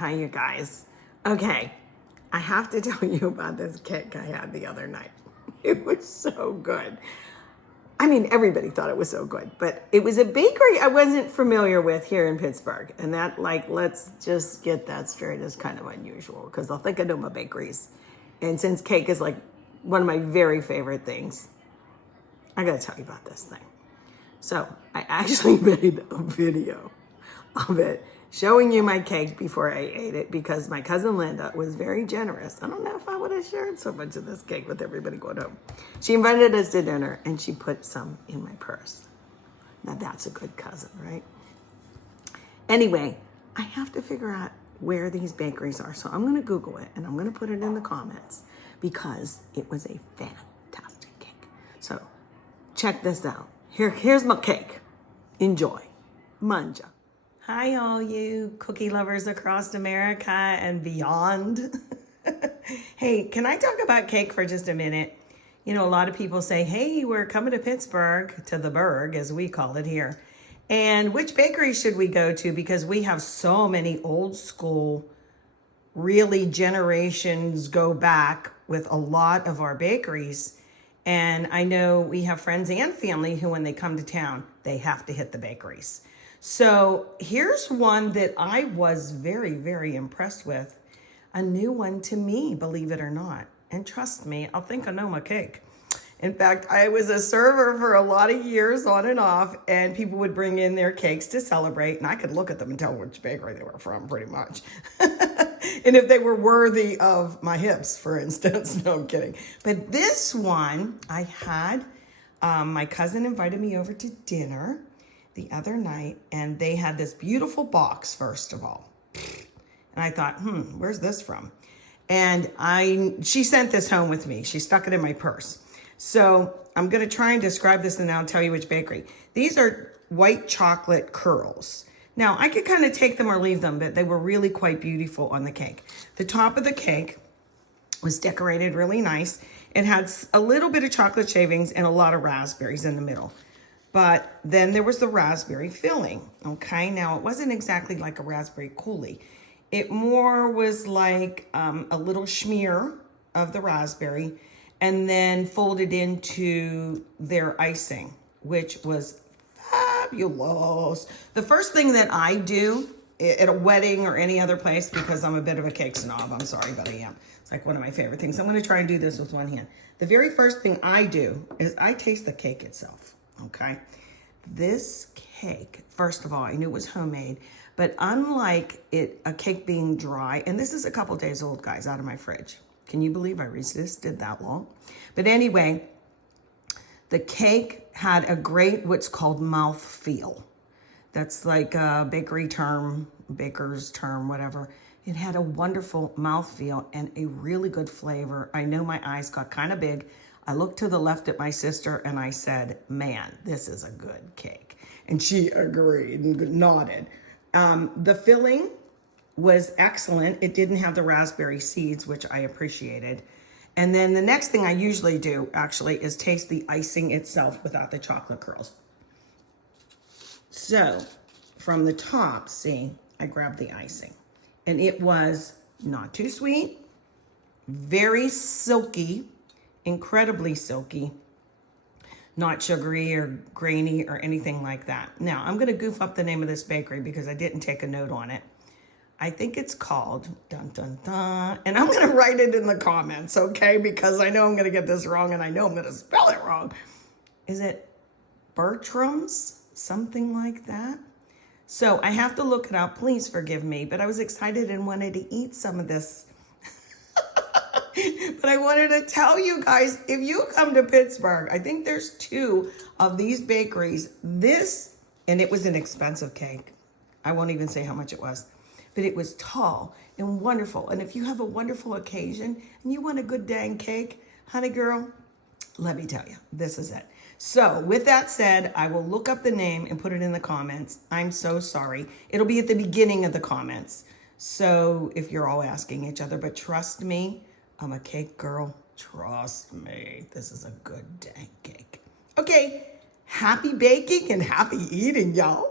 Hi, you guys. Okay, I have to tell you about this cake I had the other night. It was so good. I mean, everybody thought it was so good, but it was a bakery I wasn't familiar with here in Pittsburgh. And that, let's just get that straight, is kind of unusual because they'll think I know my bakeries. And since cake is one of my very favorite things, I gotta tell you about this thing. So I actually made a video of it showing you my cake before I ate it because my cousin Linda was very generous. I don't know if I would have shared so much of this cake with everybody going home. She invited us to dinner and she put some in my purse. Now that's a good cousin, right? Anyway, I have to figure out where these bakeries are. So I'm gonna Google it and I'm gonna put it in the comments because it was a fantastic cake. So check this out. Here's my cake. Enjoy. Manja. Hi, all you cookie lovers across America and beyond. Hey, can I talk about cake for just a minute? You know, a lot of people say, hey, we're coming to Pittsburgh, to the Burgh, as we call it here. And which bakery should we go to? Because we have so many old school, really generations go back with a lot of our bakeries. And I know we have friends and family who, when they come to town, they have to hit the bakeries. So here's one that I was very, very impressed with. A new one to me, believe it or not. And trust me, I think I know my cake. In fact, I was a server for a lot of years on and off, and people would bring in their cakes to celebrate, and I could look at them and tell which bakery they were from, pretty much. And if they were worthy of my hips, for instance. No, I'm kidding. But this one, I had, my cousin invited me over to dinner the other night, and they had this beautiful box, first of all. And I thought, where's this from? And she sent this home with me. She stuck it in my purse. So I'm going to try and describe this, and then I'll tell you which bakery. These are white chocolate curls. Now, I could kind of take them or leave them, but they were really quite beautiful on the cake. The top of the cake was decorated really nice. It had a little bit of chocolate shavings and a lot of raspberries in the middle. But then there was the raspberry filling, okay? Now, it wasn't exactly like a raspberry coulis. It more was like a little smear of the raspberry and then folded into their icing, which was fabulous. The first thing that I do at a wedding or any other place, because I'm a bit of a cake snob, I'm sorry, but I am. It's like one of my favorite things. I'm gonna try and do this with one hand. The very first thing I do is I taste the cake itself. Okay, this cake, first of all, I knew it was homemade, but unlike a cake being dry, and this is a couple days old, guys, out of my fridge. Can you believe I resisted that long? But anyway, the cake had a great, what's called mouth feel. That's like a bakery term, baker's term, whatever. It had a wonderful mouth feel and a really good flavor. I know my eyes got kind of big. I looked to the left at my sister and I said, man, this is a good cake. And she agreed and nodded. The filling was excellent. It didn't have the raspberry seeds, which I appreciated. And then the next thing I usually do, actually, is taste the icing itself without the chocolate curls. So from the top, see, I grabbed the icing. And it was not too sweet, very silky, incredibly silky, not sugary or grainy or anything like that. Now, I'm going to goof up the name of this bakery because I didn't take a note on it. I think it's called, dun, dun, dun, and I'm going to write it in the comments, okay? Because I know I'm going to get this wrong and I know I'm going to spell it wrong. Is it Bartrum's? Something like that? So I have to look it up. Please forgive me, but I was excited and wanted to eat some of this. But I wanted to tell you guys, if you come to Pittsburgh, I think there's 2 of these bakeries. This, and it was an expensive cake. I won't even say how much it was, but it was tall and wonderful. And if you have a wonderful occasion and you want a good dang cake, honey girl, let me tell you, this is it. So with that said, I will look up the name and put it in the comments. I'm so sorry. It'll be at the beginning of the comments. So if you're all asking each other, but trust me, I'm a cake girl. Trust me. This is a good dang cake. Okay. Happy baking and happy eating, y'all.